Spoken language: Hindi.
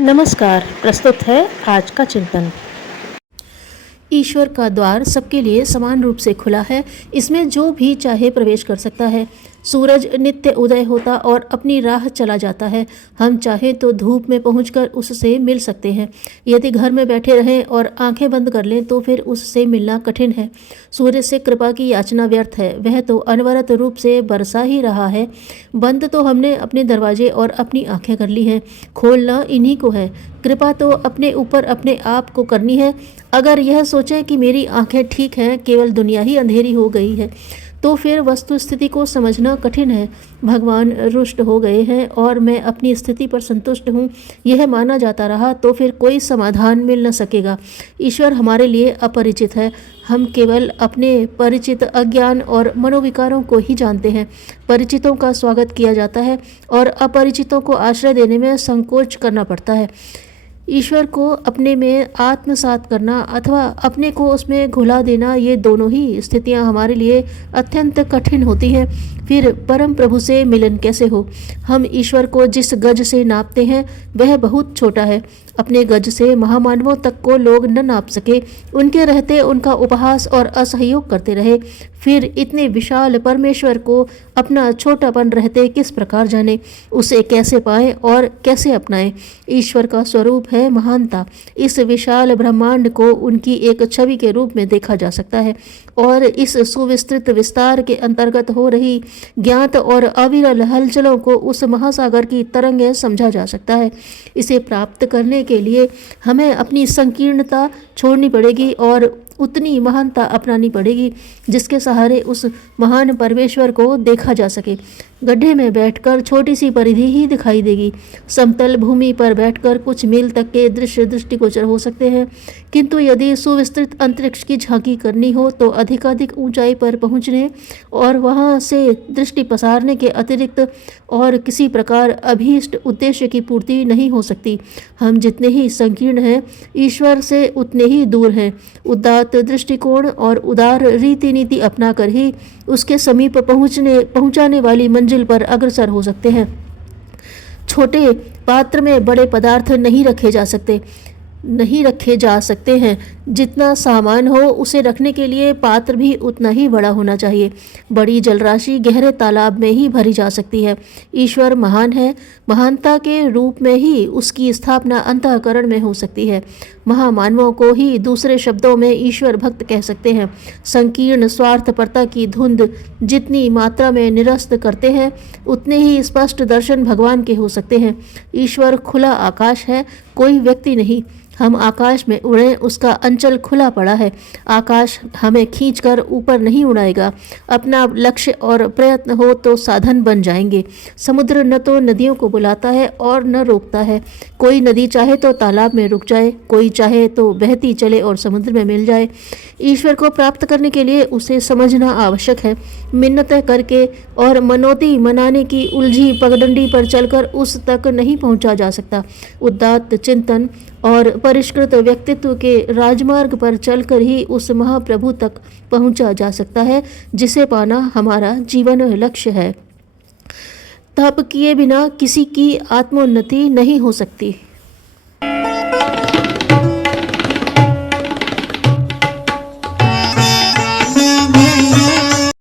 नमस्कार। प्रस्तुत है आज का चिंतन। ईश्वर का द्वार सबके लिए समान रूप से खुला है। इसमें जो भी चाहे प्रवेश कर सकता है। सूरज नित्य उदय होता और अपनी राह चला जाता है। हम चाहे तो धूप में पहुंचकर उससे मिल सकते हैं। यदि घर में बैठे रहें और आंखें बंद कर लें तो फिर उससे मिलना कठिन है। सूर्य से कृपा की याचना व्यर्थ है। वह तो अनवरत रूप से बरसा ही रहा है। बंद तो हमने अपने दरवाजे और अपनी आंखें कर ली हैं। खोलना इन्हीं को है। कृपा तो अपने ऊपर अपने आप को करनी है। अगर यह सोचें कि मेरी आंखें ठीक हैं, केवल दुनिया ही अंधेरी हो गई है, तो फिर वस्तु स्थिति को समझना कठिन है। भगवान रुष्ट हो गए हैं और मैं अपनी स्थिति पर संतुष्ट हूँ, यह माना जाता रहा तो फिर कोई समाधान मिल न सकेगा। ईश्वर हमारे लिए अपरिचित है। हम केवल अपने परिचित अज्ञान और मनोविकारों को ही जानते हैं। परिचितों का स्वागत किया जाता है और अपरिचितों को आश्रय देने में संकोच करना पड़ता है। ईश्वर को अपने में आत्मसात करना अथवा अपने को उसमें घुला देना, ये दोनों ही स्थितियां हमारे लिए अत्यंत कठिन होती हैं। फिर परम प्रभु से मिलन कैसे हो? हम ईश्वर को जिस गज से नापते हैं वह बहुत छोटा है। अपने गज से महामानवों तक को लोग न नाप सके। उनके रहते उनका उपहास और असहयोग करते रहे। फिर इतने विशाल परमेश्वर को अपना छोटापन रहते किस प्रकार जाने? उसे कैसे पाएं और कैसे अपनाएं? ईश्वर का स्वरूप है महानता। इस विशाल ब्रह्मांड को उनकी एक छवि के रूप में देखा जा सकता है और इस सुविस्तृत विस्तार के अंतर्गत हो रही ज्ञात और अविरल हलचलों को उस महासागर की तरंगें समझा जा सकता है। इसे प्राप्त करने के लिए हमें अपनी संकीर्णता छोड़नी पड़ेगी और उतनी महानता अपनानी पड़ेगी जिसके सहारे उस महान परमेश्वर को देखा जा सके। गड्ढे में बैठकर छोटी सी परिधि ही दिखाई देगी। समतल भूमि पर बैठकर कुछ मील तक के दृश्य दृष्टिगोचर हो सकते हैं, किंतु यदि सुविस्तृत अंतरिक्ष की झांकी करनी हो तो अधिकाधिक ऊंचाई पर पहुंचने और वहां से दृष्टि पसारने के अतिरिक्त और किसी प्रकार अभीष्ट उद्देश्य की पूर्ति नहीं हो सकती। हम जितने ही संकीर्ण हैं, ईश्वर से उतने ही दूर हैं। उदात्त दृष्टिकोण और उदार रीति नीति अपनाकर ही उसके समीप पहुंचाने वाली मंजिल पर अग्रसर हो सकते हैं। छोटे पात्र में बड़े पदार्थ नहीं रखे जा सकते हैं। जितना सामान हो उसे रखने के लिए पात्र भी उतना ही बड़ा होना चाहिए। बड़ी जलराशि गहरे तालाब में ही भरी जा सकती है। ईश्वर महान है। महानता के रूप में ही उसकी स्थापना अंतःकरण में हो सकती है। महामानवों को ही दूसरे शब्दों में ईश्वर भक्त कह सकते हैं। संकीर्ण स्वार्थपरता की धुंध जितनी मात्रा में निरस्त करते हैं उतने ही स्पष्ट दर्शन भगवान के हो सकते हैं। ईश्वर खुला आकाश है, कोई व्यक्ति नहीं। हम आकाश में उड़ें, उसका अंचल खुला पड़ा है। आकाश हमें खींचकर ऊपर नहीं उड़ाएगा। अपना लक्ष्य और प्रयत्न हो तो साधन बन जाएंगे। समुद्र न तो नदियों को बुलाता है और न रोकता है। कोई नदी चाहे तो तालाब में रुक जाए, कोई चाहे तो बहती चले और समुद्र में मिल जाए। ईश्वर को प्राप्त करने के लिए उसे समझना आवश्यक है। मिन्नतें करके और मनोती मनाने की उलझी पगडंडी पर चलकर उस तक नहीं पहुंचा जा सकता। उदात्त चिंतन और परिष्कृत व्यक्तित्व के राजमार्ग पर चलकर ही उस महाप्रभु तक पहुंचा जा सकता है जिसे पाना हमारा जीवन लक्ष्य है। तप किए बिना किसी की आत्मोन्नति नहीं हो सकती।